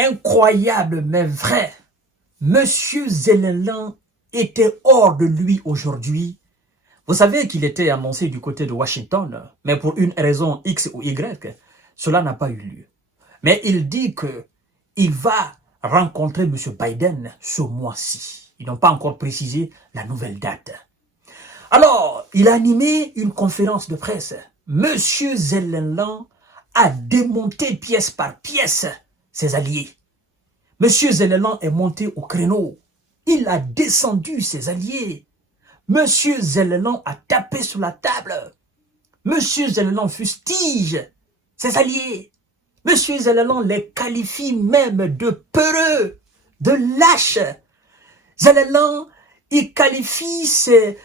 Incroyable mais vrai. Monsieur Zelensky était hors de lui aujourd'hui. Vous savez qu'il était annoncé du côté de Washington, mais pour une raison X ou Y, cela n'a pas eu lieu. Mais il dit qu'il va rencontrer M. Biden ce mois-ci. Ils n'ont pas encore précisé la nouvelle date. Alors, il a animé une conférence de presse. M. Zelensky a démonté pièce par pièce ses alliés. M. Zelensky est monté au créneau. Il a descendu ses alliés. M. Zelensky a tapé sur la table. M. Zelensky fustige ses alliés. M. Zelensky les qualifie même de peureux, de lâches. Zelensky, il qualifie ses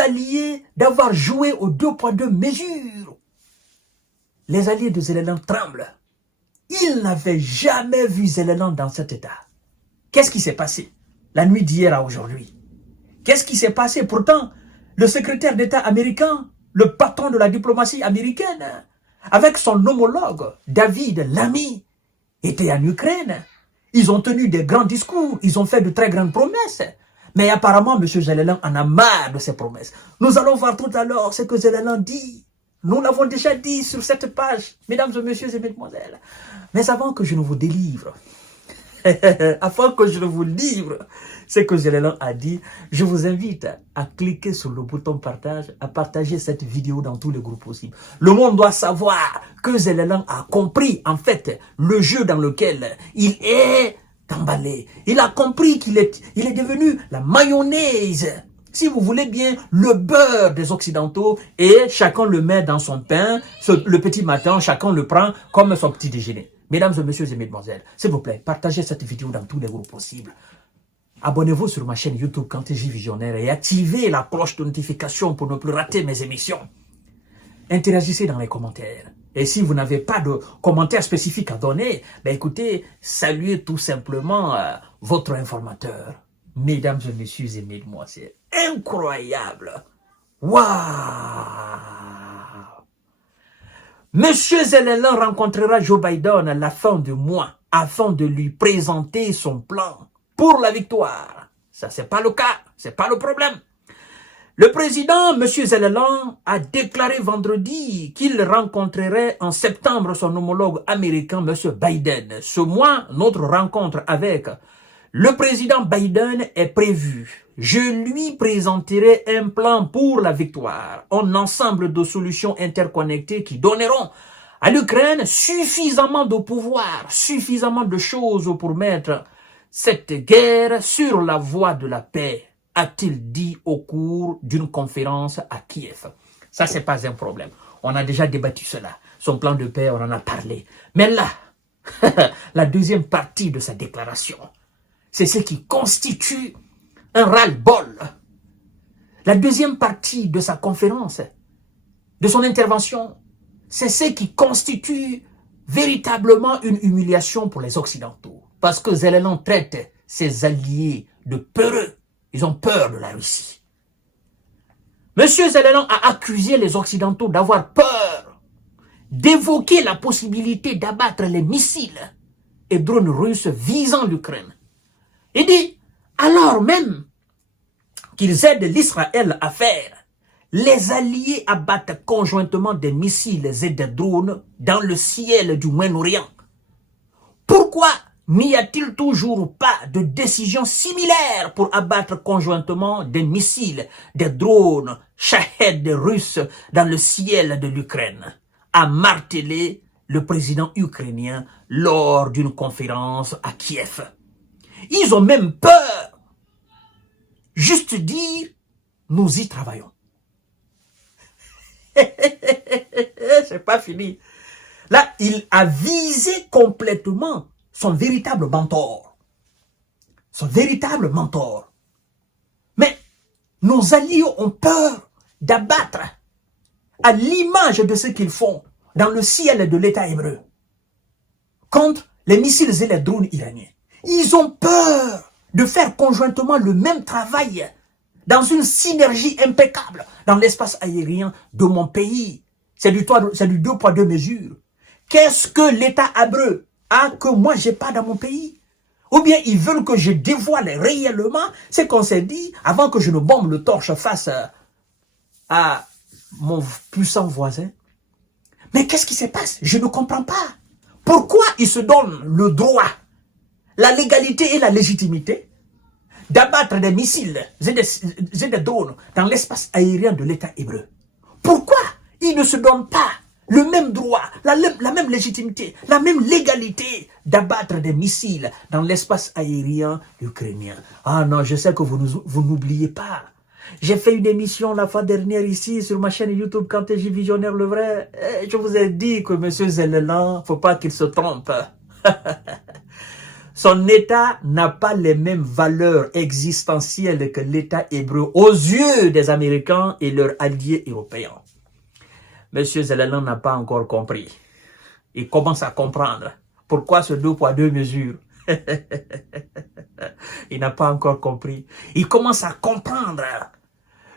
alliés d'avoir joué aux 2 poids 2 mesures. Les alliés de Zelensky tremblent. Ils n'avaient jamais vu Zelensky dans cet état. Qu'est-ce qui s'est passé la nuit d'hier à aujourd'hui? Qu'est-ce qui s'est passé? Pourtant, le secrétaire d'État américain, le patron de la diplomatie américaine, avec son homologue, David Lammy, était en Ukraine. Ils ont tenu des grands discours, ils ont fait de très grandes promesses. Mais apparemment, M. Zelensky en a marre de ces promesses. Nous allons voir tout à l'heure ce que Zelensky dit. Nous l'avons déjà dit sur cette page, mesdames et messieurs et mesdemoiselles. Mais avant que je ne vous délivre, afin que je ne vous livre ce que Zelensky a dit, je vous invite à cliquer sur le bouton partage, à partager cette vidéo dans tous les groupes possibles. Le monde doit savoir que Zelensky a compris en fait le jeu dans lequel il est emballé. Il a compris qu'il est devenu la mayonnaise, si vous voulez bien, le beurre des Occidentaux, et chacun le met dans son pain, le petit matin, chacun le prend comme son petit déjeuner. Mesdames et messieurs et mesdemoiselles, s'il vous plaît, partagez cette vidéo dans tous les groupes possibles. Abonnez-vous sur ma chaîne YouTube Kanteji Visionnaire et activez la cloche de notification pour ne plus rater mes émissions. Interagissez dans les commentaires. Et si vous n'avez pas de commentaires spécifiques à donner, ben écoutez, saluez tout simplement votre informateur. Mesdames et messieurs et mesdemoiselles, incroyable! Waouh! Monsieur Zelensky rencontrera Joe Biden à la fin du mois afin de lui présenter son plan pour la victoire. Ça, c'est pas le cas, c'est pas le problème. Le président, M. Zelensky, a déclaré vendredi qu'il rencontrerait en septembre son homologue américain, M. Biden. Ce mois, notre rencontre avec le président Biden est prévue. Je lui présenterai un plan pour la victoire, un ensemble de solutions interconnectées qui donneront à l'Ukraine suffisamment de pouvoir, suffisamment de choses pour mettre cette guerre sur la voie de la paix, a-t-il dit au cours d'une conférence à Kiev. Ça, c'est pas un problème. On a déjà débattu cela. Son plan de paix, on en a parlé. Mais là, la deuxième partie de sa déclaration, c'est ce qui constitue un ras-le-bol. La deuxième partie de sa conférence, de son intervention, c'est ce qui constitue véritablement une humiliation pour les Occidentaux. Parce que Zelensky traite ses alliés de peureux. Ils ont peur de la Russie. Monsieur Zelensky a accusé les Occidentaux d'avoir peur, d'évoquer la possibilité d'abattre les missiles et drones russes visant l'Ukraine. Il dit, alors même qu'ils aident l'Israël à faire, les alliés abattent conjointement des missiles et des drones dans le ciel du Moyen-Orient. Pourquoi n'y a-t-il toujours pas de décision similaire pour abattre conjointement des missiles, des drones, Shahed russes dans le ciel de l'Ukraine, a martelé le président ukrainien lors d'une conférence à Kiev. Ils ont même peur. Juste dire, nous y travaillons. C'est pas fini. Là, il a visé complètement son véritable mentor. Son véritable mentor. Mais nos alliés ont peur d'abattre à l'image de ce qu'ils font dans le ciel de l'État hébreu contre les missiles et les drones iraniens. Ils ont peur de faire conjointement le même travail dans une synergie impeccable dans l'espace aérien de mon pays. C'est du 2 poids 2 mesures. Qu'est-ce que l'État hébreu que moi, j'ai pas dans mon pays. Ou bien ils veulent que je dévoile réellement ce qu'on s'est dit avant que je ne bombe le torche face à mon puissant voisin. Mais qu'est-ce qui se passe? Je ne comprends pas. Pourquoi ils se donnent le droit, la légalité et la légitimité d'abattre des missiles et des drones dans l'espace aérien de l'État hébreu? Pourquoi ils ne se donnent pas le même droit, la même légitimité, la même légalité d'abattre des missiles dans l'espace aérien ukrainien? Ah non, je sais que vous n'oubliez pas. J'ai fait une émission la fois dernière ici sur ma chaîne YouTube Quand TJ Visionnaire le vrai. Et je vous ai dit que M. Zelensky, faut pas qu'il se trompe. Son État n'a pas les mêmes valeurs existentielles que l'État hébreu aux yeux des Américains et leurs alliés européens. M. Zelensky n'a pas encore compris. Il commence à comprendre. Pourquoi ce 2 poids 2 mesures? Il n'a pas encore compris. Il commence à comprendre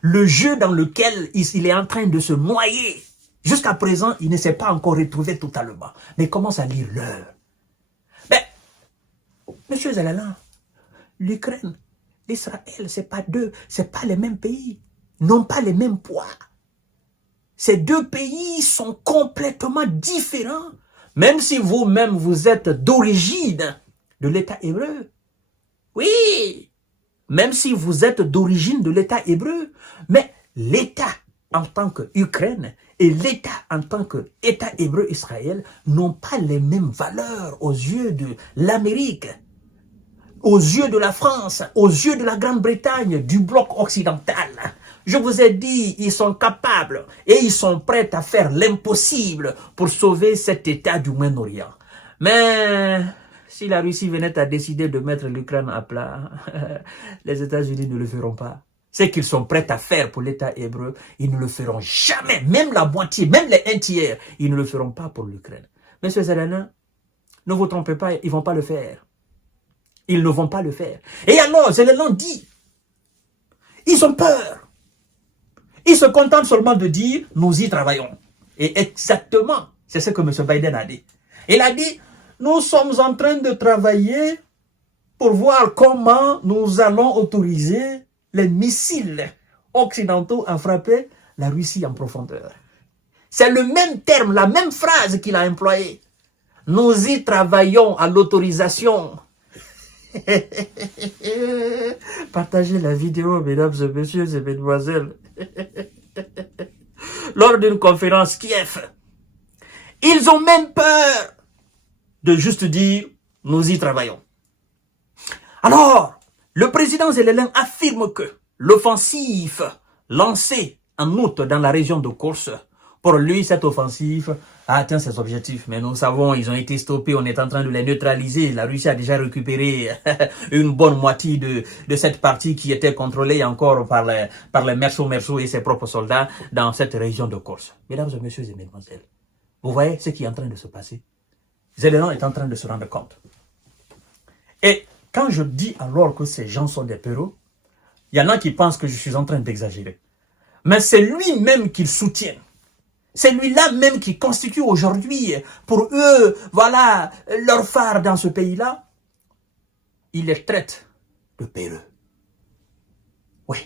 le jeu dans lequel il est en train de se noyer. Jusqu'à présent, il ne s'est pas encore retrouvé totalement. Mais il commence à lire l'heure. Mais, M. Zelensky, l'Ukraine, l'Israël, c'est pas les mêmes pays, n'ont pas les mêmes poids. Ces deux pays sont complètement différents, même si vous-même vous êtes d'origine de l'État hébreu. Oui, même si vous êtes d'origine de l'État hébreu, mais l'État en tant qu'Ukraine et l'État en tant qu'État hébreu Israël n'ont pas les mêmes valeurs aux yeux de l'Amérique, aux yeux de la France, aux yeux de la Grande-Bretagne, du bloc occidental. Je vous ai dit, ils sont capables et ils sont prêts à faire l'impossible pour sauver cet État du Moyen-Orient. Mais si la Russie venait à décider de mettre l'Ukraine à plat, les États-Unis ne le feront pas. Ce qu'ils sont prêts à faire pour l'État hébreu, ils ne le feront jamais. Même la moitié, même les 1/3, ils ne le feront pas pour l'Ukraine. Monsieur Zelensky, ne vous trompez pas, ils ne vont pas le faire. Ils ne vont pas le faire. Et alors, Zelensky dit, ils ont peur. Ils se contentent seulement de dire, nous y travaillons. Et exactement, c'est ce que M. Biden a dit. Il a dit, nous sommes en train de travailler pour voir comment nous allons autoriser les missiles occidentaux à frapper la Russie en profondeur. C'est le même terme, la même phrase qu'il a employée. Nous y travaillons à l'autorisation. Partagez la vidéo, mesdames et messieurs et mesdemoiselles. Lors d'une conférence Kiev, ils ont même peur de juste dire « nous y travaillons ». Alors, le président Zelensky affirme que l'offensive lancée en août dans la région de Kursk, pour lui, cette offensive a atteint ses objectifs. Mais nous savons, ils ont été stoppés, on est en train de les neutraliser. La Russie a déjà récupéré une bonne moitié de cette partie qui était contrôlée encore par les Merceaux et ses propres soldats dans cette région de Kursk. Mesdames et messieurs et mesdemoiselles, vous voyez ce qui est en train de se passer? Zelensky est en train de se rendre compte. Et quand je dis alors que ces gens sont des péros, il y en a qui pensent que je suis en train d'exagérer. Mais c'est lui-même qu'ils soutiennent. C'est lui-là même qui constitue aujourd'hui, pour eux, voilà, leur phare dans ce pays-là. Il les traite de péreux. Oui.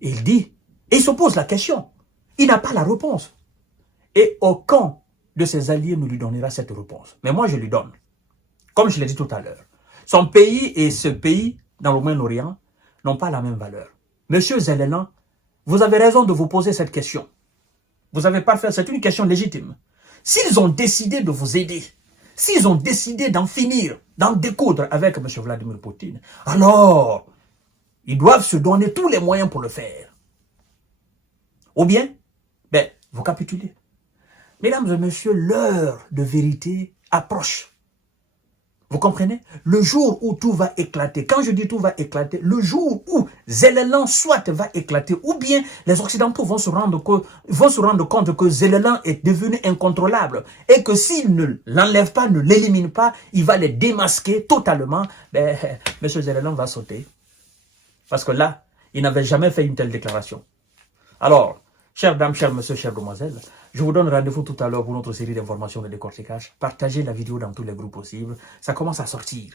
Il dit, et il se pose la question. Il n'a pas la réponse. Et aucun de ses alliés ne lui donnera cette réponse. Mais moi, je lui donne. Comme je l'ai dit tout à l'heure. Son pays et ce pays, dans le Moyen-Orient, n'ont pas la même valeur. Monsieur Zelensky, vous avez raison de vous poser cette question. Vous avez pas fait, c'est une question légitime. S'ils ont décidé de vous aider, s'ils ont décidé d'en finir, d'en découdre avec M. Vladimir Poutine, alors, ils doivent se donner tous les moyens pour le faire. Ou bien, vous capitulez. Mesdames et messieurs, l'heure de vérité approche. Vous comprenez? Le jour où tout va éclater, quand je dis tout va éclater, le jour où Zelensky soit va éclater, ou bien les Occidentaux vont se rendre compte que Zelensky est devenu incontrôlable et que s'il ne l'enlève pas, ne l'élimine pas, il va les démasquer totalement, M. Zelensky va sauter. Parce que là, il n'avait jamais fait une telle déclaration. Alors, Chères dames, chers messieurs, chères demoiselles, je vous donne rendez-vous tout à l'heure pour notre série d'informations de décortiquage. Partagez la vidéo dans tous les groupes possibles. Ça commence à sortir.